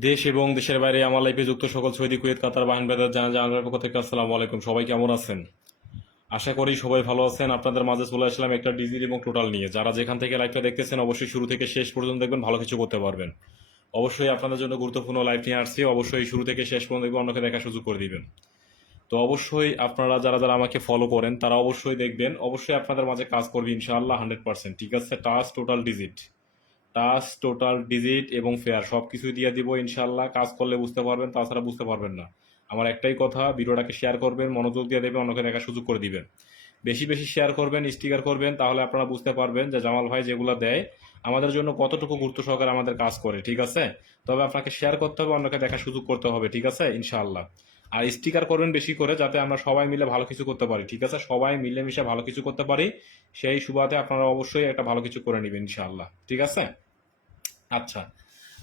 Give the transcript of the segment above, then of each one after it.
দেশ এবং দেশের বাইরে আমার লাইফে যুক্ত সকল সৌদি কুয়েত, কাতার, বাহিন বেদার জানা জানার পক্ষ থেকে আসসালামু আলাইকুম। সবাই কেমন আছেন? আশা করি সবাই ভালো আছেন। আপনাদের মাঝে চলে আসলাম একটা ডিজিল এবং টোটাল নিয়ে। যারা যেখান থেকে লাইভটা দেখতেছেন, অবশ্যই শুরু থেকে শেষ পর্যন্ত দেখবেন, ভালো কিছু করতে পারবেন। অবশ্যই আপনাদের জন্য গুরুত্বপূর্ণ লাইভ নিয়ে আসছি। অবশ্যই শুরু থেকে শেষ পর্যন্ত দেখবেন, অন্যকে দেখার সুযোগ করে দিবেন। তো অবশ্যই আপনারা যারা যারা আমাকে ফলো করেন, তারা অবশ্যই দেখবেন। অবশ্যই আপনাদের মাঝে কাজ করবে ইনশাআল্লাহ হান্ড্রেড পার্সেন্ট। ঠিক আছে? Touch total digit touch total digit এবং ফেয়ার সব কিছুই দিয়ে দিব ইনশাল্লাহ কাজ করলে বুঝতে পারবেন, তাছাড়া বুঝতে পারবেন না। আমার একটাই কথা, ভিডিওটাকে শেয়ার করবেন, মনোযোগ দিয়ে দেবেন অন্যকে দেখার সুযোগ করে দিবেন। বেশি বেশি শেয়ার করবেন স্টিকার করবেন, তাহলে আপনারা বুঝতে পারবেন যে জামাল ভাই যেগুলো দেয়, আমাদের জন্য কতটুকু গুরুত্ব সহকারে আমাদের কাজ করে, ঠিক আছে? তবে আপনাকে শেয়ার করতে হবে, অন্যকে দেখার সুযোগ করতে হবে, ঠিক আছে? ইনশাআল্লাহ। আর স্টিকার করবেন বেশি করে, যাতে আমরা সবাই মিলে ভালো কিছু করতে পারি, ঠিক আছে? সবাই মিলেমিশে ভালো কিছু করতে পারি, সেই সুবাদে আপনারা অবশ্যই একটা ভালো কিছু করে নেবেন, ইনশাআল্লাহ, ঠিক আছে? আচ্ছা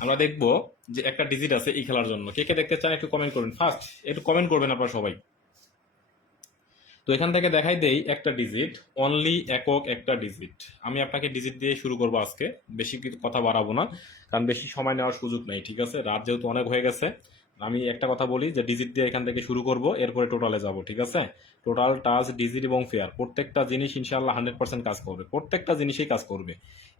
আমরা দেখব যে একটা ডিজিট আছে এই খেলার জন্য। কে কে দেখতে চান একটু কমেন্ট করবেন ফার্স্ট একটু কমেন্ট করবেন আপনারা সবাই। তো এখান থেকে দেখাই দেই একটা ডিজিট অনলি একক একটা ডিজিট। আমি আপনাকে ডিজিট দিয়ে শুরু করব আজকে। বেশি কথা বাড়াবো না, কারণ বেশি সময় নেওয়ার সুযোগ নেই, ঠিক আছে? রাত যেহেতু অনেক হয়ে গেছে, আমি একটা কথা বলি যে ডিজিট দিয়ে এখান থেকে শুরু করব, এরপরে টোটালে যাব, ঠিক আছে? টোটাল টাচ, ডিজিট এবং ফেয়ার, প্রত্যেকটা জিনিস ইনশাআল্লাহ হান্ড্রেড পার্সেন্ট কাজ করবে। প্রত্যেকটা জিনিসই কাজ করবে।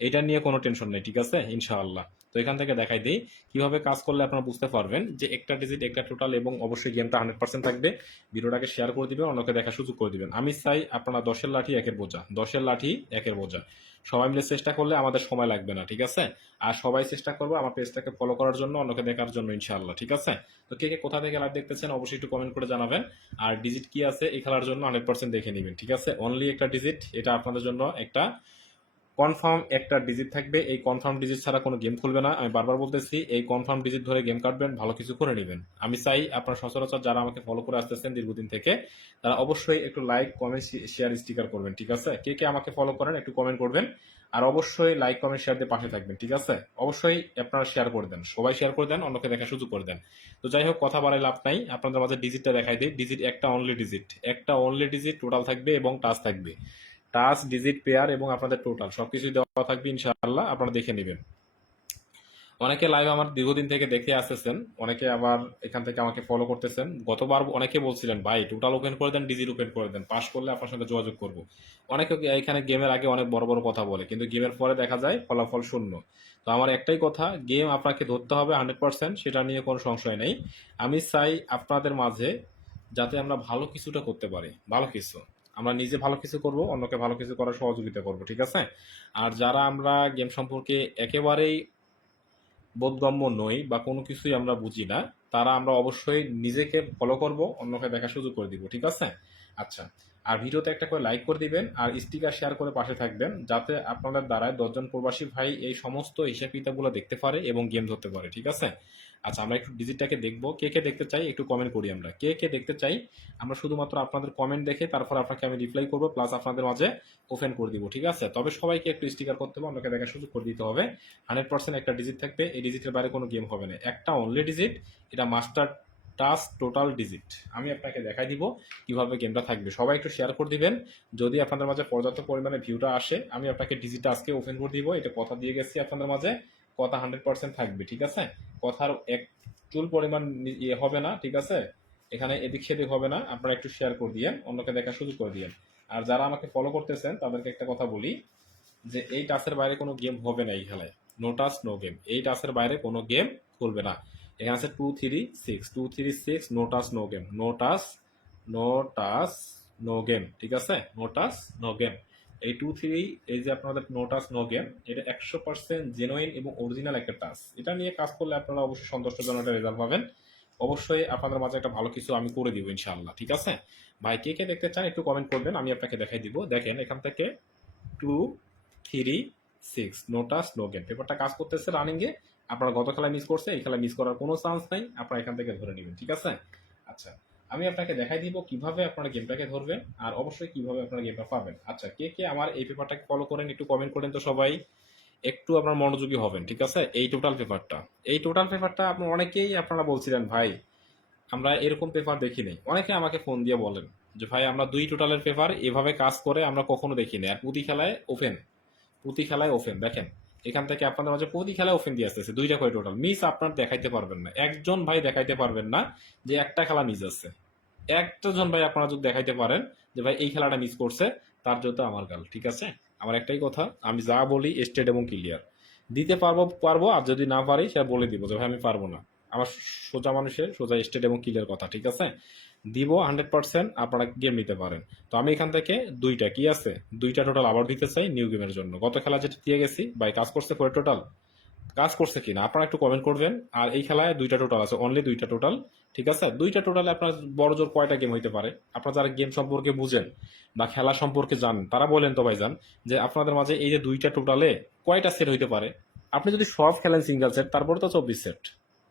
এটা নিয়ে কোনো টেনশন নেই, ঠিক আছে? ইনশাআল্লাহ। তো এখান থেকে দেখাই দিই, কীভাবে কাজ করলে আপনারা বুঝতে পারবেন যে একটা ডিজিট, একটা টোটাল এবং অবশ্যই গেমটা হান্ড্রেড পার্সেন্ট থাকবে। ভিডিওটাকে শেয়ার করে দিবেন, অন্যকে দেখার সুযোগ করে দিবেন। আমি চাই আপনারা দশের লাঠি একের বোঝা, দশের লাঠি একের বোঝা। সবাই মিলে চেষ্টা করলে আমাদের সময় লাগবে না, ঠিক আছে? আর সবাই চেষ্টা করব আমার পেজটাকে ফলো করার জন্য, অন্যকে দেখার জন্য, ইনশাআল্লাহ, ঠিক আছে? তো কে কে কোথা থেকে লাইভ দেখতেছেন অবশ্যই একটু কমেন্ট করে জানাবেন। আর ডিজিট কি আছে এই খেলার জন্য হান্ড্রেড পার্সেন্ট দেখে নেবেন, ঠিক আছে? অনলি একটা ডিজিট এটা আপনাদের জন্য একটা কনফার্ম একটা ডিজিট থাকবে, এই কনফার্ম ডিজিট ছাড়া কোনো গেম খুলবে না। আমি বারবার বলতেছি, এই কনফার্ম ডিজিট ধরে গেম কাটবেন, ভালো কিছু করে নেবেন। আমি চাই আপনার সচরাচর যারা আমাকে ফলো করে আসতেছেন দীর্ঘদিন থেকে, তারা অবশ্যই একটু লাইক কমেন্ট শেয়ার স্টিকার করবেন, ঠিক আছে? কে কে আমাকে ফলো করেন, একটু কমেন্ট করবেন। আর অবশ্যই লাইক কমেন্ট শেয়ার দিয়ে পাশে থাকবেন, ঠিক আছে? অবশ্যই আপনারা শেয়ার করে দেন, সবাই শেয়ার করে দেন, অন্যকে দেখা সুযোগ করে দেন। তো যাই হোক, কথা বাড়াই লাভ নাই, আপনাদের মাঝে ডিজিটটা দেখাই দিই ডিজিট একটা অনলি ডিজিট একটা অনলি ডিজিট টোটাল থাকবে এবং টাচ থাকবে। টাচ, ডিজিট, পেয়ার এবং আপনাদের টোটাল। সবকিছু দেওয়া থাকবে ইনশাআল্লাহ, আপনারা দেখে নেবেন। অনেকে লাইভ আমার দীর্ঘদিন থেকে দেখে আসতেছেন, অনেকে আবার এখান থেকে আমাকে ফলো করতেছেন। গতবার অনেকে বলছিলেন, ভাই টোটাল ওপেন করে দেন ডিজিট ওপেন করে দেন পাস করলে আপনার সঙ্গে যোগাযোগ করব। অনেকে এখানে গেমের আগে অনেক বড় বড় কথা বলে, কিন্তু গেমের পরে দেখা যায় ফলাফল শূন্য। তো আমার একটাই কথা গেম আপনাকে ধরতে হবে হান্ড্রেড পার্সেন্ট সেটা নিয়ে কোনো সংশয় নেই। আমি চাই আপনাদের মাঝে যাতে আমরা ভালো কিছুটা করতে পারি, ভালো কিছু। আমরা নিজে ভালো কিছু করব, অন্যকে ভালো কিছু করার সহযোগিতা করব, ঠিক আছে? আর যারা আমরা গেম সম্পর্কে একেবারেই বোধগম্য নই বা কোনো কিছুই আমরা বুঝি না, তারা আমরা অবশ্যই নিজেকে ফলো করব, অন্যকে দেখার সুযোগ করে দিব, ঠিক আছে? আচ্ছা আর ভিডিওতে একটা করে লাইক করে দিবেন, আর স্টিকার শেয়ার করে পাশে থাকবেন, যাতে আপনাদের দ্বারায় দশজন প্রবাসী ভাই এই সমস্ত হিসাব কিতাবগুলো দেখতে পারে এবং গেম ধরতে পারে, ঠিক আছে? আচ্ছা আমরা একটু ডিজিটটাকে দেখব। কে কে দেখতে চাই একটু কমেন্ট করি আমরা। কে কে দেখতে চাই আমরা শুধুমাত্র আপনাদের কমেন্ট দেখে তারপর আপনাকে আমি রিপ্লাই করব প্লাস আপনাদের মাঝে ওপেন করে দিব, ঠিক আছে? তবে সবাইকে একটু স্টিকার করতে হবে আপনাকে দেখার সুযোগ করে দিতে হবে। হান্ড্রেড পার্সেন্ট একটা ডিজিট থাকবে, এই ডিজিটের বাইরে কোনো গেম হবে না। একটা অনলি ডিজিট এটা মাস্টার টাস টোটাল ডিজিট আমি আপনাকে দেখাই দিব কীভাবে গেমটা থাকবে। সবাই একটু শেয়ার করে দিবেন। যদি আপনাদের মাঝে পর্যাপ্ত পরিমাণে ভিউটা আসে, আমি আপনাকে ডিজিটটা আজকে ওপেন করে দিব। এটা কথা দিয়ে গেছি আপনাদের মাঝে। কথা হান্ড্রেড পার্সেন্ট থাকবে, ঠিক আছে? কথার এক চুল পরিমাণ ইয়ে হবে না, ঠিক আছে? এখানে এদিক সেদিক হবে না, আপনারা একটু শেয়ার করে দিয়েন, অন্যকে দেখার সুযোগ করে দিয়েন। আর যারা আমাকে ফলো করতেছেন, তাদেরকে একটা কথা বলি, যে এই টাচের বাইরে কোনো গেম হবে না এই খেলায়। নো টাচ নো গেম এই টাচের বাইরে কোনো গেম খুলবে না। এখানে আছে two three six two three six no touch no game no touch no touch no game ঠিক আছে? নো টাচ নো গেম এই টু থ্রি এই যে আপনাদের নো টাচ নো গেম এটা একশো পার্সেন্ট জেনুইন এবং অরিজিনাল একটা টাচ এটা নিয়ে কাজ করলে আপনারা অবশ্যই সন্তুষ্টজনক একটা রেজাল্ট পাবেন। অবশ্যই আপনাদের মাঝে একটা ভালো কিছু আমি করে দিব ইনশাআল্লাহ, ঠিক আছে? ভাই, কে কে দেখতে চান একটু কমেন্ট করবেন, আমি আপনাকে দেখাই দিব। দেখেন, এখান থেকে two three six no touch no game পেপারটা কাজ করতেছে রানিংয়ে আপনারা গত খেলায় মিস করছে এই খেলায় মিস করার কোনো চান্স নাই, আপনারা এখান থেকে ধরে নেবেন, ঠিক আছে? আচ্ছা আমি আপনাকে দেখাই দিব কীভাবে আপনারা গেমটাকে ধরবেন আর অবশ্যই কীভাবে আপনারা গেমটা পাবেন। আচ্ছা কে কে আমার এই পেপারটাকে ফলো করেন একটু কমেন্ট করেন তো সবাই। একটু আপনার মনোযোগী হবেন, ঠিক আছে? এই টোটাল পেপারটা এই টোটাল পেপারটা আপনার অনেকেই আপনারা বলছিলেন, ভাই, আমরা এরকম পেপার দেখি নাই অনেকে আমাকে ফোন দিয়ে বলেন যে, ভাই, আমরা দুই টোটালের পেপার এভাবে কাজ করে আমরা কখনো দেখিনি। আর প্রতি খেলায় ওপেন প্রতি খেলায় ওপেন দেখেন, এখান থেকে আপনাদের মাঝে প্রতি খেলায় ওপেন দিয়ে আসতেছে, দুইটা করে টোটাল মিস আপনার দেখাইতে পারবেন না। একজন ভাই দেখাইতে পারবেন না যে, একটা খেলা মিস আছে। একটা জন ভাই আপনারা যদি দেখাইতে পারেন যে ভাই এই খেলাটা মিস করছে, তার জন্য আমার গাল, ঠিক আছে? আমার একটাই কথা, আমি যা বলি স্টেট এবং ক্লিয়ার দিতে পারব পারব, আর যদি না পারি, সেটা বলে দিব যে ভাই আমি পারব না। আমার সোজা মানুষের সোজা স্টেট এবং ক্লিয়ার কথা, ঠিক আছে? দিব হান্ড্রেড পার্সেন্ট আপনারা গেম নিতে পারেন। তো আমি এখান থেকে দুইটা, কি আছে? দুইটা টোটাল আবার দিতে চাই নিউ গেমের জন্য। গত খেলা যেটা দিয়ে গেছি, ভাই কাজ করছে পরে টোটাল কাজ করছে কিনা, আপনারা একটু কমেন্ট করবেন। আর এই খেলায় দুইটা টোটাল আছে অনলি দুইটা টোটাল ঠিক আছে? দুইটা টোটালে আপনার বড় জোর কয়টা গেম হইতে পারে? আপনারা যারা গেম সম্পর্কে বুঝেন বা খেলা সম্পর্কে জানেন, তারা বলেন তো ভাই যান যে আপনাদের মাঝে এই যে দুইটা টোটালে কয়টা সেট হইতে পারে? আপনি যদি সব খেলেন সিঙ্গেল সেট তারপরে তো চব্বিশ সেট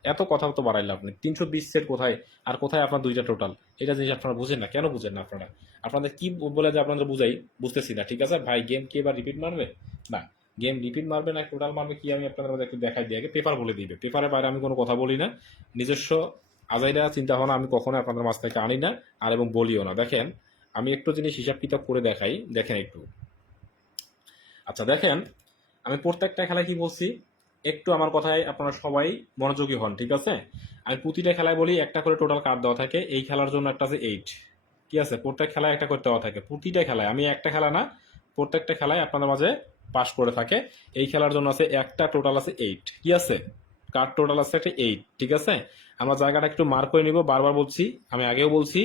এত কথা তো বাড়াইলে আপনি। তিনশো বিশ সেট কোথায় আর কোথায় আপনার দুইটা টোটাল এটা জিনিস আপনারা বুঝেন না। কেন বুঝেন না আপনারা? আপনাদের কি বলে যে আপনাদের বুঝাই? বুঝতেছি না, ঠিক আছে? ভাই গেম কি এবার রিপিট মারবে? না। গেম রিপিট মারবে না টোটাল মারবে কি আমি আপনাদের একটু দেখাই দিয়ে আগে। পেপার বলে দিবে। পেপারের বাইরে আমি কোনো কথা বলি না। নিজস্ব আজাইরা চিন্তা ভাবনা আমি কখনো আপনাদের মাছ থেকে আনি না, আর এবং বলিও না। দেখেন, আমি একটু জিনিস হিসাব কিতাব করে দেখাই। দেখেন একটু। আচ্ছা দেখেন, আমি প্রত্যেকটা খেলায় কি বলছি? একটু আমার কথায় আপনারা সবাই মনোযোগী হন, ঠিক আছে? আমি প্রতিটা খেলায় বলি, একটা করে টোটাল কার্ড দেওয়া থাকে। এই খেলার জন্য একটা আছে এইট কি আছে? প্রত্যেক খেলায় একটা করে দেওয়া থাকে। প্রতিটা খেলায়, আমি একটা খেলা না, প্রত্যেকটা খেলায় আপনাদের মাঝে পাস করে থাকে। এই খেলার জন্য আছে একটা টোটাল আছে এইট কি আছে? কার্ড টোটাল আছে? একটা এইট ঠিক আছে? আমরা জায়গাটা একটু মার্ক করে নিব। বারবার বলছি, আমি আগেও বলছি,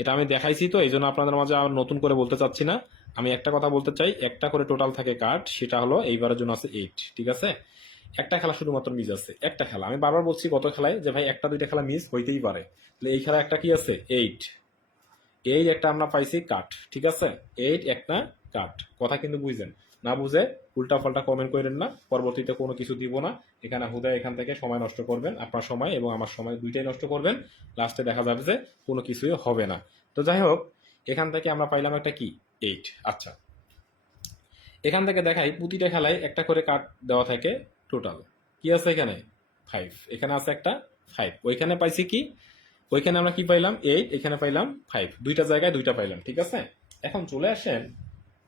এটা আমি দেখাইছি তো এই জন্য আপনাদের মাঝে আর নতুন করে বলতে চাচ্ছি না। আমি একটা কথা বলতে চাই, একটা করে টোটাল থাকে কার্ড সেটা হলো এইবারের জন্য আছে এইট ঠিক আছে? একটা খেলা শুধুমাত্র মিস আছে, একটা খেলা। আমি বারবার বলছি গত খেলায় যে ভাই একটা দুইটা খেলা মিস হইতেই পারে। তাহলে এই খেলা একটা কি আছে? এইট এইট একটা আমরা পাইছি কাট, ঠিক আছে? এইট একটা কাট। কথা কিন্তু বুঝছেন না বুঝে উল্টা পাল্টা কমেন্ট করেন না, পরবর্তীতে কোনো কিছু দিব না। এখানে হুদা এখান থেকে সময় নষ্ট করবেন, আপনার সময় এবং আমার সময় দুইটাই নষ্ট করবেন। লাস্টে দেখা যাবে যে কোনো কিছুই হবে না। তো যাই হোক, এখান থেকে আমরা পাইলাম একটা কি? এইট আচ্ছা। এখান থেকে দেখাই, প্রতিটা খেলায় একটা করে কাট দেওয়া থাকে টোটাল কি আছে এখানে? ফাইভ এখানে আছে একটা ফাইভ ওইখানে পাইছি কি? ওইখানে আমরা কি পাইলাম? এইট এখানে পাইলাম ফাইভ দুইটা জায়গায় দুইটা পাইলাম, ঠিক আছে? এখন চলে আসেন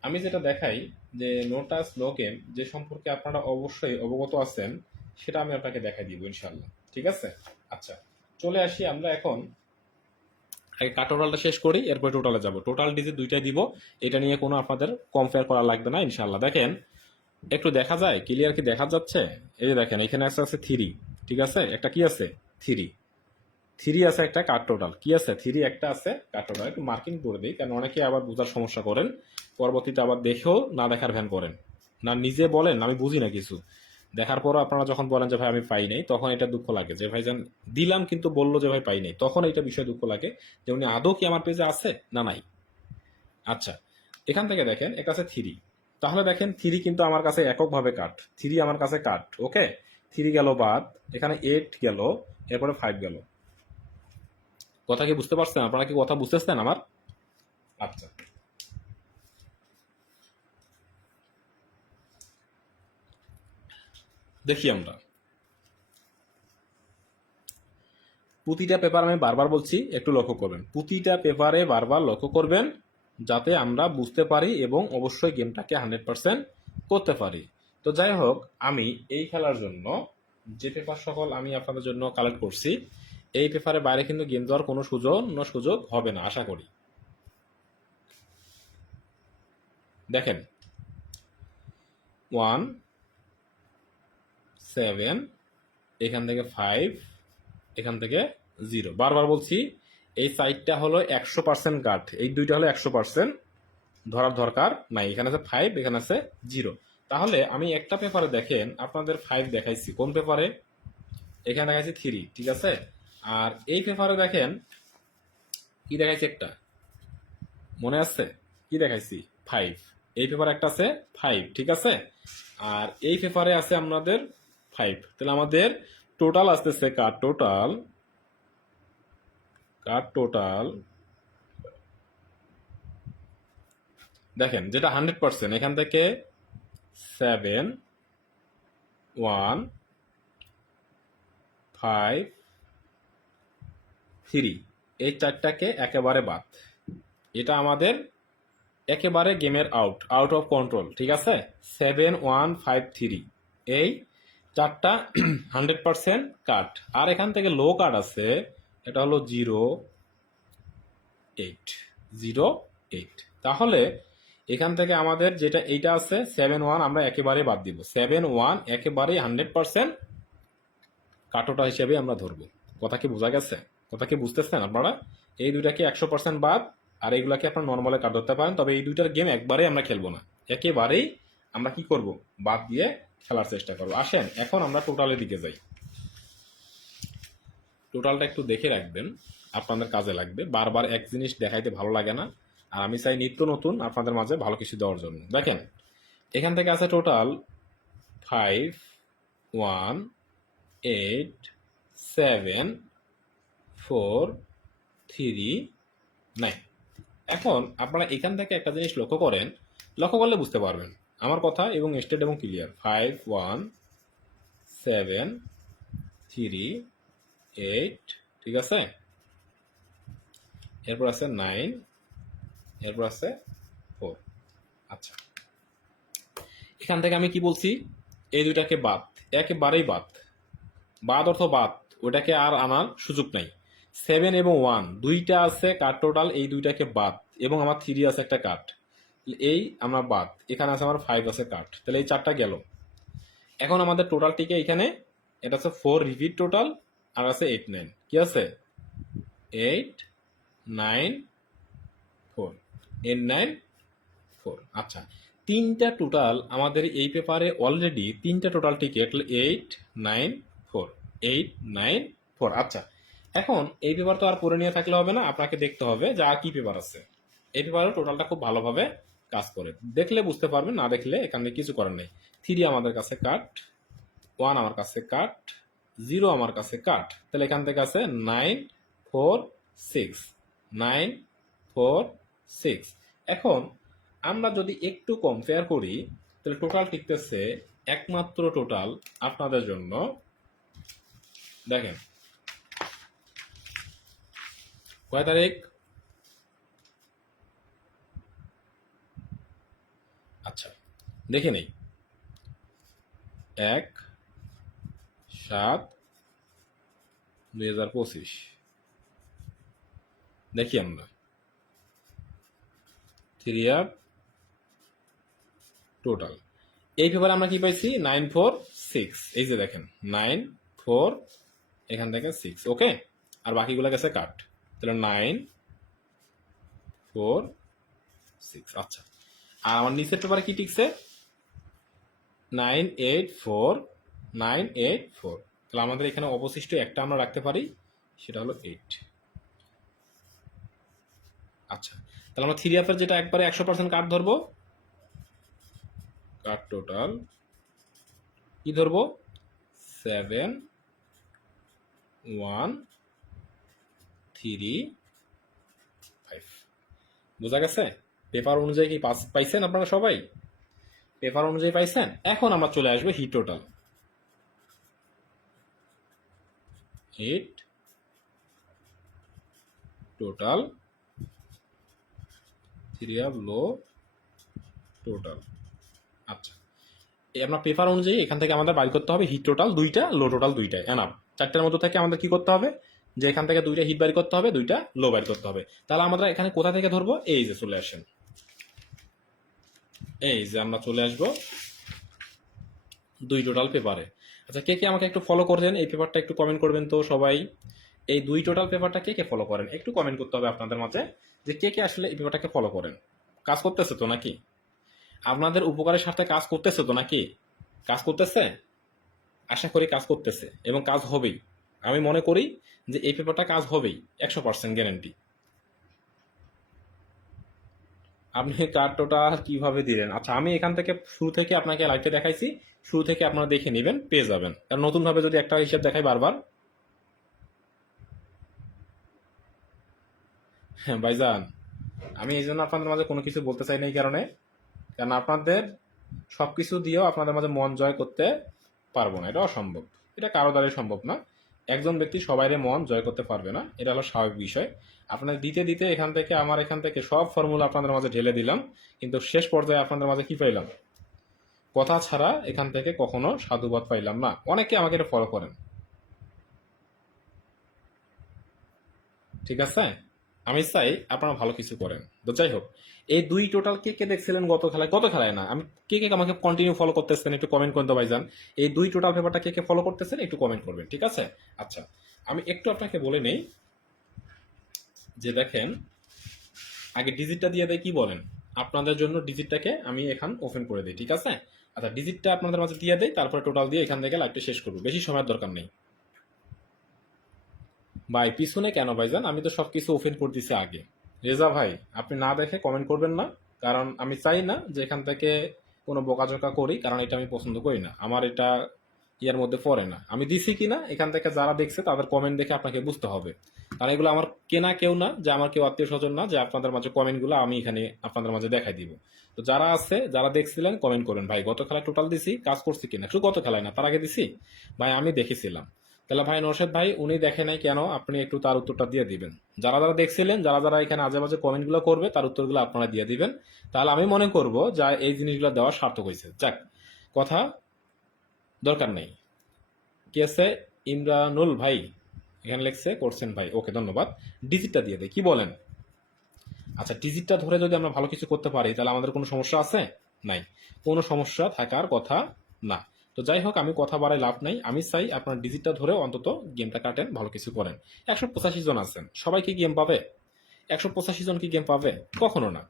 আমি যেটা দেখাই যে নোটাস নো গেম যে সম্পর্কে আপনারা অবশ্যই অবগত আছেন, সেটা আমি আপনাকে দেখাই দিব ইনশাল্লাহ ঠিক আছে? আচ্ছা চলে আসি আমরা এখন। আগে কাটোটালটা শেষ করি, এরপর টোটালে যাব। টোটাল ডিজিট দুইটাই দিব, এটা নিয়ে কোনো আপনাদের কম্পেয়ার করা লাগবে না ইনশাল্লাহ দেখেন, একটু দেখা যায়? ক্লিয়ার কি দেখা যাচ্ছে? এই যে দেখেন, এখানে আছে আছে থ্রি ঠিক আছে? একটা কি আছে? থ্রি থ্রি আছে একটা কাট টোটাল কি আছে? থ্রি একটা আছে কাট টোটাল একটু মার্কিং করে দিই, কারণ অনেকে আবার বোঝার সমস্যা করেন। পরবর্তীতে আবার দেখেও না দেখার ভ্যান করেন। না নিজে বলেন আমি বুঝি না কিছু। দেখার পরও আপনারা যখন বলেন যে, ভাই, আমি পাই নাই, তখন এটা দুঃখ লাগে। যে ভাই যান দিলাম কিন্তু বলল যে, ভাই, পাই নাই, তখন এটা বিষয় দুঃখ লাগে যে, উনি আদৌ কি আমার পেজে আছে না নাই? আচ্ছা এখান থেকে দেখেন এটা আছে থ্রি। তাহলে দেখেন, থ্রি কিন্তু আমার কাছে এককভাবে কাট থ্রি আমার কাছে কাট ওকে? থ্রি গেল বাদ, এখানে এইট গেল, এরপরে ফাইভ গেল। কথা কি বুঝতে পারছেন? আপনারা কি কথা বুঝতেছেন আমার? আচ্ছা। দেখি আমরা। প্রতিটা পেপার আমি বারবার বলছি, একটু লক্ষ্য করবেন। প্রতিটা পেপারে বারবার লক্ষ্য করবেন, যাতে আমরা বুঝতে পারি এবং অবশ্যই গেমটাকে হান্ড্রেড পার্সেন্ট করতে পারি। তো যাই হোক, আমি এই খেলার জন্য যে পেপার সকল আমি আপনাদের জন্য কালেক্ট করছি এই পেপারে বাইরে কিন্তু গেম দেওয়ার কোনো সুযোগ ন সুযোগ হবে না, আশা করি। দেখেন। ওয়ান সেভেন এখান থেকে ফাইভ এখান থেকে জিরো বারবার বলছি, এই সাইডটা হলো একশো পার্সেন্ট কাট এই দুইটা হলো একশো পার্সেন্ট ধরার দরকার নাই। এখানে আছে ফাইভ এখানে আছে জিরো তাহলে আমি একটা পেপারে দেখেন, আপনাদের ফাইভ দেখাইছি। কোন পেপারে? এখানে দেখাইছি থ্রি ঠিক আছে? আর এই পেপারে দেখেন, কি দেখাইছি একটা? মনে আছে? কি দেখাইছি? ফাইভ এই পেপারে একটা আছে ফাইভ ঠিক আছে? আর এই পেপারে আছে আমাদের ফাইভ তাহলে আমাদের টোটাল আসতেছে কার টোটাল কার টোটাল দেখেন, যেটা হান্ড্রেড পার্সেন্ট এখান থেকে সেভেন ওয়ান ফাইভ থ্রি, এই চারটাকে একেবারে বাদ। এটা আমাদের একেবারে গেমের আউট আউট অফ কন্ট্রোল ঠিক আছে? সেভেন, ওয়ান, ফাইভ, থ্রি, এই চারটা হান্ড্রেড পার্সেন্ট কাট। আর এখান থেকে লো কাট আছে, এটা হলো জিরো এইট জিরো এইট তাহলে এখান থেকে আমাদের যেটা, এইটা আছে, সেভেন, ওয়ান, আমরা একেবারে বাদ দিব। সেভেন, ওয়ান, একেবারেই হান্ড্রেড পার্সেন্ট কাটোটা হিসেবে আমরা ধরবো। কথা কি বোঝা গেছে? কথা কি বুঝতেছেন আপনারা? এই দুইটাকে একশো পার্সেন্ট বাদ, আর এইগুলাকে আপনার নর্মালে কাট ধরতে পারেন। তবে এই দুইটার গেম একবারেই আমরা খেলব না। একেবারেই আমরা কি করব? বাদ দিয়ে খেলার চেষ্টা করব। আসেন, এখন আমরা টোটালের দিকে যাই। টোটালটা একটু দেখে রাখবেন। আপনাদের কাজে লাগবে। বারবার এক জিনিস দেখাইতে ভালো লাগে না। আর আমি চাই নিত্য নতুন আপনাদের মাঝে ভালো কিছু দেওয়ার জন্য। দেখেন, এখান থেকে আছে total five one eight seven four, three, nine. এখন আপনারা এখান থেকে একটা জিনিস লক্ষ্য করেন, লক্ষ্য করলে বুঝতে পারবেন। আমার কথা এবং স্টেট এবং clear. Five, one, seven, three, eight, ঠিক আছে? এরপর আছে নাইন, এরপর আছে ফোর। আচ্ছা। এখান থেকে আমি কি বলছি? এই দুইটাকে বাদ, একেবারেই বাদ। বাদ অর্থ বাদ ওটাকে আর আনার সুযোগ নাই। সেভেন এবং ওয়ান, দুইটা আছে কাট টোটাল, এই দুইটাকে বাদ। এবং আমার থ্রি আছে একটা কাট এই আমরা বাদ। এখানে আছে আমার ফাইভ আছে কাট তাহলে এই চারটা গেল। এখন আমাদের টোটালটিকে এখানে, এটা আছে ফোর রিপিট টোটাল, আর আছে এইট নাইন। কি আছে? Eight nine four. Eight nine four. আচ্ছা তিনটা টোটাল আমাদের এই পেপারে অলরেডি তিনটা total ticket eight nine four. Eight nine four. আচ্ছা এখন এই পেপার তো আর পড়ে নিয়ে থাকলে হবে না, আপনাকে দেখতে হবে যা কি পেপার আছে। এই পেপারের টোটালটা খুব ভালোভাবে কাজ করে। দেখলে বুঝতে পারবেন, না দেখলে এখানে কিছু করার নেই। থ্রি আমাদের কাছে কাট ওয়ান আমার কাছে কাট জিরো আমার কাছে কাট তাহলে এখান থেকে আছে nine four six nine four six এখন আমরা যদি একটু কম্পেয়ার করি, তাহলে টোটাল টিকতেছে একমাত্র টোটাল আপনাদের জন্য। দেখেন কয় তারিখ? আচ্ছা দেখে নেই। এক, সাত, দুই হাজার পঁচিশ। দেখি আমরা। থ্রি আপ টোটাল এই পেপারে আমরা কি পাইছি? নাইন ফোর সিক্স এই যে দেখেন নাইন ফোর এখান থেকে সিক্স ওকে আর বাকিগুলো গেছে কাট তাহলে নাইন ফোর সিক্স আচ্ছা। আর আমার নিচের পেপারে কি টিকছে? Nine eight four nine eight four তাহলে আমাদের এখানে অবশিষ্ট একটা আমরা রাখতে পারি, সেটা হলো এইট আচ্ছা তাহলে আমরা থ্রি আপের যেটা একবারে একশো পার্সেন্ট কাট ধরবো কাট টোটাল কি ধরবো? Seven one three, five. বোঝা গেছে? পেপার অনুযায়ী কি পাস পাইছেন আপনারা সবাই? পেপার অনুযায়ী পাইছেন? এখন আমরা চলে আসব hit total. Hit total, three up low total. আচ্ছা আপনার পেপার অনুযায়ী এখান থেকে আমাদের বাইর করতে হবে হিট টোটাল দুইটা, লো টোটাল দুইটা এনাফ। চারটার মধ্যে থেকে আমাদের কি করতে হবে? যে এখান থেকে দুইটা হিট বাইর করতে হবে, দুইটা লো বাইর করতে হবে। তাহলে আমরা এখানে কোথা থেকে ধরবো? এই যে চলে আসেন। এই যে আমরা চলে আসব দুই টোটাল পেপারে আচ্ছা কে কে আমাকে একটু ফলো করবেন? এই পেপারটা একটু কমেন্ট করবেন তো সবাই। এই দুই টোটাল পেপারটা কে কে ফলো করেন? একটু কমেন্ট করতে হবে আপনাদের মাঝে যে কে কে আসলে এই পেপারটাকে ফলো করেন। কাজ করতেছে তো নাকি? আপনাদের উপকারের স্বার্থে কাজ করতেছে তো নাকি? কাজ করতেছে? আশা করি কাজ করতেছে এবং কাজ হবেই। আমি মনে করি যে এই পেপারটা কাজ হবেই, একশো পার্সেন্ট গ্যারেন্টি আপনি কার্ডটা কীভাবে দিলেন? আচ্ছা আমি এখান থেকে শুরু থেকে আপনাকে লাইভে দেখাইছি, শুরু থেকে আপনারা দেখে নেবেন, পেয়ে যাবেন। কারণ নতুন ভাবে যদি একটা হিসাব দেখাই বারবার। হ্যাঁ ভাইজান, আমি এই জন্য আপনাদের মাঝে কোনো কিছু বলতে চাই না এই কারণে। কারণ আপনাদের সবকিছু দিয়েও আপনাদের মাঝে মন জয় করতে পারব না, এটা অসম্ভব। এটা কারও দ্বারাই সম্ভব না। একজন ব্যক্তি সবাইরে মন জয় করতে পারবে না, এটা হলো স্বাভাবিক বিষয়। আপনাদের দিতে দিতে এখান থেকে, আমার এখান থেকে সব ফর্মুলা আপনাদের মাঝে ঢেলে দিলাম, কিন্তু শেষ পর্যায়ে আপনাদের মাঝে কি পাইলাম? কথা ছাড়া এখান থেকে কখনো সাধুবাদ পাইলাম না। অনেকে আমাকে এটা ফলো করেন। ঠিক আছে? আমি চাই আপনারা ভালো কিছু করেন। তো যাই হোক এই দুই টোটাল কে কে দেখছিলেন গত খেলায়? গত খেলায় না, আমি কে কে আমাকে কন্টিনিউ ফলো করতেছেন একটু কমেন্ট করতে ভাইজান এই দুই টোটাল পেপারটা কে কে ফলো করতেছেন একটু কমেন্ট করবেন, ঠিক আছে? আচ্ছা আমি একটু আপনাকে বলে নেই যে দেখেন, আগে ডিজিটটা দিয়ে দেয় কি বলেন? আপনাদের জন্য ডিজিটটাকে আমি এখান ওপেন করে দিই, ঠিক আছে? আচ্ছা ডিজিটটা আপনাদের মাঝে দিয়ে দেয় তারপরে টোটাল দিয়ে এখান থেকে লাইভটা শেষ করব, বেশি সময়ের দরকার নেই। ভাই, পিছনে কেন ভাইজান আমি তো সবকিছু ওপেন করে দিছি আগে। রেজা ভাই, আপনি না দেখে কমেন্ট করবেন না, কারণ আমি চাই না যে এখান থেকে কোনো বকাঝকা করি, কারণ এটা আমি পছন্দ করি না। আমার এটা ইয়ার মধ্যে পড়ে না। আমি দিছি কি না এখান থেকে যারা দেখছে তাদের কমেন্ট দেখে আপনাকে বুঝতে হবে। কারণ এগুলো আমার কেনা কেউ না, যে আমার কেউ আত্মীয় স্বজন না, যে আপনাদের মাঝে কমেন্টগুলো আমি এখানে আপনাদের মাঝে দেখাই দিব। তো যারা আছে, যারা দেখছিলেন কমেন্ট করবেন ভাই গত খেলায় টোটাল দিছি, কাজ করছি কিনা? শুধু গত খেলায় না, তার আগে দিছি। ভাই, আমি দেখেছিলাম। তাহলে ভাই নরশেদ ভাই, উনি দেখে নাই কেন আপনি একটু তার উত্তরটা দিয়ে দিবেন। যারা যারা দেখছিলেন, যারা যারা এখানে আজে বাজে কমেন্টগুলো করবে, তার উত্তরগুলো আপনারা দিয়ে দিবেন। তাহলে আমি মনে করব যা এই জিনিসগুলো দেওয়া সার্থক হয়েছে। যাক, কথা দরকার নেই। কি আছে? ইমরানুল ভাই, এখানে লিখছে, করছেন ভাই। ওকে, ধন্যবাদ। ডিজিটটা দিয়ে দেয় কি বলেন? আচ্ছা ডিজিটটা ধরে যদি আমরা ভালো কিছু করতে পারি, তাহলে আমাদের কোনো সমস্যা আছে? নাই। কোনো সমস্যা থাকার কথা না। তো যাই হোক আমি কথা বাড়াই লাভ নাই। আমি চাই আপনার ডিজিটটা ধরে অন্তত গেমটা কাটেন, ভালো কিছু করেন। একশো পঁচাশি জন আছেন। সবাই কি গেম পাবে? একশো পঁচাশি জন কি গেম পাবে? কখনো না।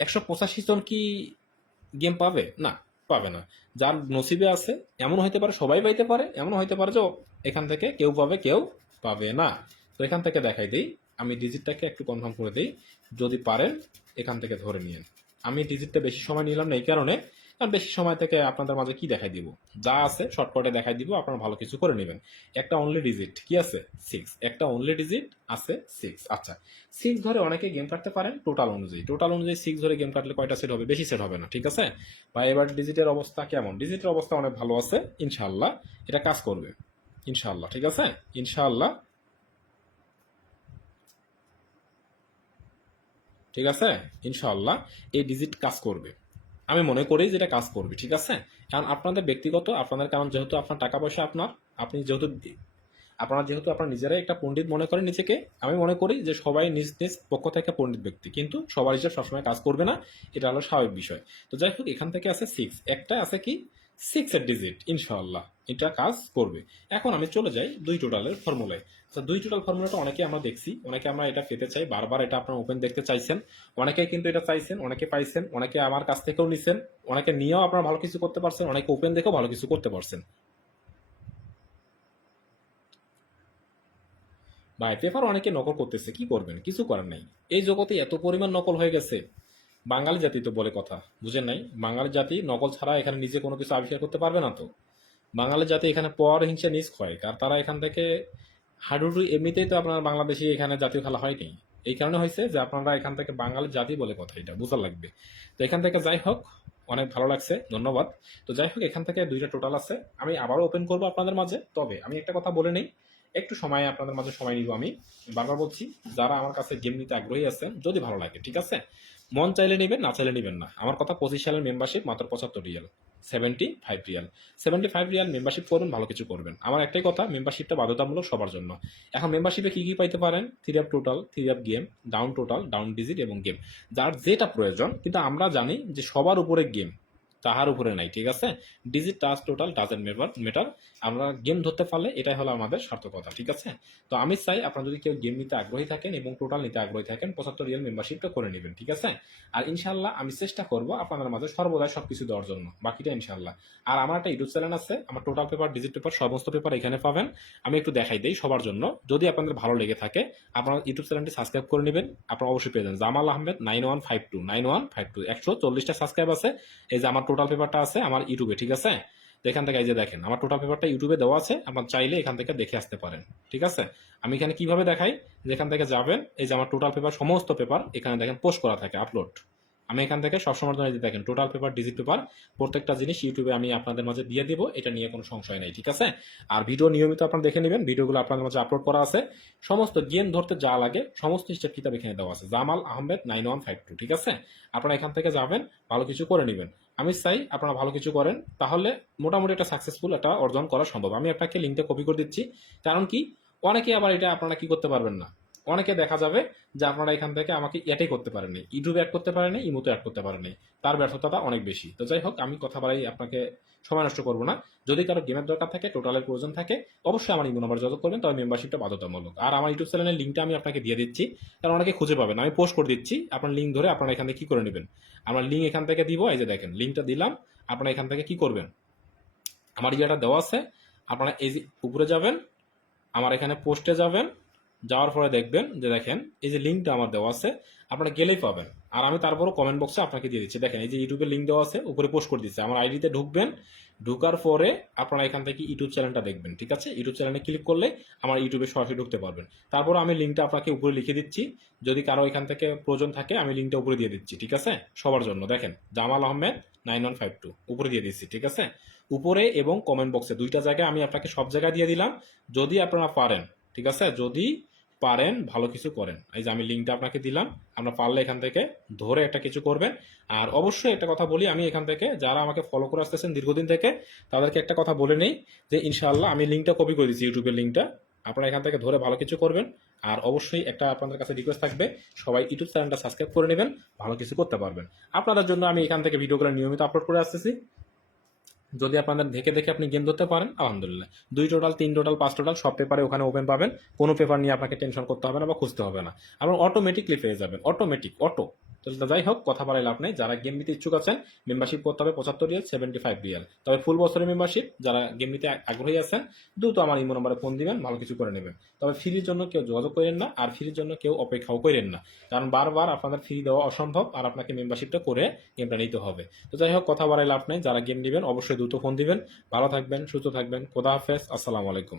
একশো পঁচাশি জন কি গেম পাবে? না পাবে না। যার নসিবে আছে এমন হইতে পারে, সবাই পাইতে পারে এমন হইতে পারে যে এখান থেকে কেউ পাবে কেউ পাবে না। তো এখান থেকে দেখাই দিই, আমি ডিজিটটাকে একটু কনফার্ম করে দিই। যদি পারেন, এখান থেকে ধরে নিন আমি ডিজিটটা বেশি সময় নিলাম না, এই কারণে কারণ বেশি সময় থেকে আপনাদের মাঝে কি দেখাই দিব? যা আছে শর্টকাটে দেখাই দিব, আপনারা ভালো কিছু করে নেবেন। একটা অনলি ডিজিট কি আছে? সিক্স একটা অনলি ডিজিট আছে সিক্স আচ্ছা সিক্স ধরে অনেকে গেম কাটতে পারেন টোটাল অনুযায়ী। টোটাল অনুযায়ী সিক্স ধরে গেম কাটলে কয়টা সেট হবে? বেশি সেট হবে না, ঠিক আছে? বা এবার ডিজিটের অবস্থা কেমন? ডিজিটের অবস্থা অনেক ভালো আছে ইনশাল্লাহ এটা কাজ করবে, ইনশাআল্লাহ, ঠিক আছে? ইনশাল্লাহ ঠিক আছে? ইনশাল্লাহ এই ডিজিট কাজ করবে। আমি মনে করি যে এটা কাজ করবে, ঠিক আছে? কারণ আপনাদের ব্যক্তিগত, আপনাদের, কারণ যেহেতু আপনার টাকা পয়সা আপনার, আপনি যেহেতু আপনারা যেহেতু আপনার নিজেরাই একটা পণ্ডিত মনে করেন নিজেকে, আমি মনে করি যে সবাই নিজ নিজ পক্ষ থেকে পণ্ডিত ব্যক্তি, কিন্তু সবার হিসেবে সবসময় কাজ করবে না, এটা হলো স্বাভাবিক বিষয়। তো যাই হোক, এখান থেকে আছে সিক্স একটা আছে কি? সিক্স এর ডিজিট ইনশাআল্লাহ, এটা কাজ করবে। এখন আমি চলে যাই দুই টোটালের ফর্মুলায় দুই টোটাল ফর্মুলাটা অনেকে আমরা দেখছি। অনেকে আমরা এটা পেতে চাই। বারবার এটা আপনার ওপেন দেখতে চাইছেন। অনেকে কিন্তু এটা চাইছেন, অনেকে পাইছেন, অনেকে আমার কাছ থেকেও নিছেন, অনেকে নিয়েও আপনারা ভালো কিছু করতে পারছেন, অনেকে ওপেন দেখেও ভালো কিছু করতে পারছেন। ভাই পেপার অনেকে নকল করতেছে, কি করবেন? কিছু করার নাই। এই জগতে এত পরিমাণ নকল হয়ে গেছে। বাঙালি জাতি তো বলে কথা, বুঝেন নাই? বাঙালি জাতি নকল ছাড়া এখানে নিজে কোনো কিছু আবিষ্কার করতে পারবে না তো। বাঙালি জাতি এখানে পর হিংসা নিজ ক্ষয় কার তারা এখান থেকে হাডুডু এমনিতেই তো আপনার বাংলাদেশি এখানে জাতীয় খেলা হয়নি। এই কারণে হয়েছে যে আপনারা এখান থেকে বাঙালি জাতি বলে কথা, এটা বোঝা লাগবে। তো এখান থেকে যাই হোক, অনেক ভালো লাগছে, ধন্যবাদ। তো যাই হোক, এখান থেকে দুইটা টোটাল আছে। আমি আবারও ওপেন করব আপনাদের মাঝে। তবে আমি একটা কথা বলে নেই, একটু সময় আপনাদের মাঝে সময় নিব আমি। বারবার বলছি, যারা আমার কাছে গেম নিতে আগ্রহী আছেন, যদি ভালো লাগে, ঠিক আছে? মন চাইলে নেবেন, না চাইলে নেবেন না। আমার কথা পঁচিশ সালের মেম্বারশিপ মাত্র পঁচাত্তর riyal. Seventy five riyal seventy five riyal membership করুন, ভালো কিছু করবেন। আমার একটাই কথা মেম্বারশিপটা বাধ্যতামূলক সবার জন্য। এখন মেম্বারশিপে কী কী পাইতে পারেন? Three up total three up game down total down digit এবং গেম যার যেটা প্রয়োজন, কিন্তু আমরা জানি যে সবার উপরে গেম তাহার উপরে নাই, ঠিক আছে? Digit touch total doesn't matter matter আমরা গেম ধরতে পারলে এটাই হলো আমাদের সার্থকতা, ঠিক আছে? তো আমি চাই আপনারা যদি কেউ গেম নিতে আগ্রহী থাকেন এবং টোটাল নিতে আগ্রহী থাকেন, পঁচাত্তর রিয়াল মেম্বারশিপটা করে নেবেন, ঠিক আছে? আর ইনশাল্লাহ আমি চেষ্টা করব আপনাদের মাঝে সর্বদাই সবকিছু দেওয়ার জন্য, বাকিটা ইনশাল্লাহ আর আমার একটা ইউটিউব চ্যানেল আছে, আমার টোটাল পেপার ডিজিট পেপার সমস্ত পেপার এখানে পাবেন। আমি একটু দেখাই দিই সবার জন্য। যদি আপনাদের ভালো লেগে থাকে, আপনারা ইউটিউব চ্যানেলটি সাবস্ক্রাইব করে নেবেন। আপনারা অবশ্যই পেয়ে যাবেন Jamal Ahmed nine one five two nine one five two একশো চল্লিশটা সাবস্ক্রাইব আছে। এই যে আমার টোটাল পেপারটা আছে আমার ইউটিউবে ঠিক আছে? এখান থেকে এই যে দেখেন, আমার টোটাল পেপারটা ইউটিউবে দেওয়া আছে, আপনার চাইলে এখান থেকে দেখে আসতে পারেন, ঠিক আছে? আমি এখানে কীভাবে দেখাই? যেখান থেকে যাবেন, এই যে আমার টোটাল পেপার সমস্ত পেপার এখানে দেখেন পোস্ট করা থাকে আপলোড আমি এখান থেকে সবসময় জন্য দেখেন টোটাল পেপার ডিজিট পেপার প্রত্যেকটা জিনিস ইউটিউবে আমি আপনাদের মাঝে দিয়ে দিব, এটা নিয়ে কোনো সংশয় নেই, ঠিক আছে? আর ভিডিও নিয়মিত আপনারা দেখে নেবেন ভিডিওগুলো আপনাদের মাঝে আপলোড করা আছে। সমস্ত গেম ধরতে যা লাগে, সমস্ত হিসেব কিতাব এখানে দেওয়া আছে। Jamal Ahmed nine one five two ঠিক আছে? আপনারা এখান থেকে যাবেন, ভালো কিছু করে নেবেন। আমি চাই আপনারা ভালো কিছু করেন, তাহলে মোটামুটি একটা সাকসেসফুল একটা অর্জন করা সম্ভব। আমি আপনাকে লিঙ্কটা কপি করে দিচ্ছি, কারণ কি? অনেকে আবার এটা আপনারা কি করতে পারবেন না। অনেকে দেখা যাবে যে আপনারা এখান থেকে আমাকে এটাই করতে পারেননি। ইউটিউবে অ্যাড করতে পারেনি ইমোতে অ্যাড করতে পারেনি তার ব্যর্থতাটা অনেক বেশি। তো যাই হোক, আমি কথা বাড়াই, আপনাকে সময় নষ্ট করব না। যদি কারও গেমের দরকার থাকে টোটালের প্রয়োজন থাকে, অবশ্যই আমার ইমো নাম্বার যোগাযোগ করবেন তবে মেম্বারশিপটা বাধ্যতামূলক। আর আমার ইউটিউব চ্যানেলের লিঙ্কটা আমি আপনাকে দিয়ে দিচ্ছি, কারণ অনেকে খুঁজে পাবেন। আমি পোস্ট করে দিচ্ছি, আপনার লিঙ্ক ধরে আপনারা এখান থেকে কি করে নেবেন? আমার লিঙ্ক এখান থেকে দিব, এই যে দেখেন লিঙ্কটা দিলাম, আপনারা এখান থেকে কি করবেন? আমার ইয়েটা দেওয়া আছে, আপনারা এই উপরে যাবেন, আমার এখানে পোস্টে যাবেন যাওয়ার পরে দেখবেন যে দেখেন, এই যে লিঙ্কটা আমার দেওয়া আছে, আপনারা গেলেই পাবেন। আর আমি তারপরও কমেন্ট বক্সে আপনাকে দিয়ে দিচ্ছি। দেখেন, এই যে ইউটিউবের লিঙ্ক দেওয়া আছে, উপরে পোস্ট করে দিচ্ছে। আমার আইডিতে ঢুকবেন, ঢুকার পরে আপনারা এখান থেকে ইউটিউব চ্যানেলটা দেখবেন, ঠিক আছে? ইউটিউব চ্যানেলে ক্লিক করলে আমার ইউটিউবে সরাসরি ঢুকতে পারবেন। তারপর আমি লিঙ্কটা আপনাকে উপরে লিখে দিচ্ছি। যদি কারও এখান থেকে প্রয়োজন থাকে, আমি লিঙ্কটা উপরে দিয়ে দিচ্ছি, ঠিক আছে? সবার জন্য। দেখেন, Jamal Ahmed nine one five two উপরে দিয়ে দিচ্ছি, ঠিক আছে? উপরে এবং কমেন্ট বক্সে দুইটা জায়গায় আমি আপনাকে সব জায়গায় দিয়ে দিলাম। যদি আপনারা পারেন, ঠিক আছে? যদি পারেন, ভালো কিছু করেন। এই যে আমি লিঙ্কটা আপনাকে দিলাম আপনার পারলে এখান থেকে ধরে একটা কিছু করবেন। আর অবশ্যই একটা কথা বলি, আমি এখান থেকে যারা আমাকে ফলো করে আসতেছেন দীর্ঘদিন থেকে, তাদেরকে একটা কথা বলে নেই যে, ইনশাআল্লাহ, আমি লিঙ্কটা কপি করে দিচ্ছি ইউটিউবের লিঙ্কটা আপনারা এখান থেকে ধরে ভালো কিছু করবেন। আর অবশ্যই একটা আপনাদের কাছে রিকোয়েস্ট থাকবে, সবাই ইউটিউব চ্যানেলটা সাবস্ক্রাইব করে নেবেন, ভালো কিছু করতে পারবেন। আপনাদের জন্য আমি এখান থেকে ভিডিওগুলো নিয়মিত আপলোড করে আসতেছি। যদি আপনাদের দেখে দেখে আপনি গেম ধরতে পারেন, আলহামদুলিল্লাহ। দুই টোটাল তিন টোটাল পাঁচ টোটাল সব পেপারে ওখানে ওপেন পাবেন। কোনো পেপার নিয়ে আপনাকে টেনশন করতে হবে না বা খুঁজতে হবে না। আপনার অটোমেটিকলি পেয়ে যাবেন। অটোমেটিক অটো তো যাই হোক, কথা বলাই লাভ নেই। যারা গেম নিতে ইচ্ছুক আছেন মেম্বারশিপ করতে হবে পঁচাত্তর রিয়াল সেভেন্টি ফাইভ রিয়াল তবে ফুল বছরের মেম্বারশিপ যারা গেম নিতে আগ্রহী আছেন, দ্রুত আমার ইমো নম্বরে ফোন দিবেন, ভালো কিছু করে নেবেন। তবে ফ্রির জন্য কেউ যোগাযোগ করেন না, আর ফ্রির জন্য কেউ অপেক্ষাও করেন না। কারণ বারবার আপনাদের ফ্রি দেওয়া অসম্ভব, আর আপনাকে মেম্বারশিপটা করে গেমটা নিতে হবে। তো যাই হোক, কথা বাড়াই লাভ নেই। যারা গেম নেবেন, অবশ্যই দ্রুত ফোন দিবেন। ভালো থাকবেন সুস্থ থাকবেন। খোদা হাফেজ। আসসালামু আলাইকুম।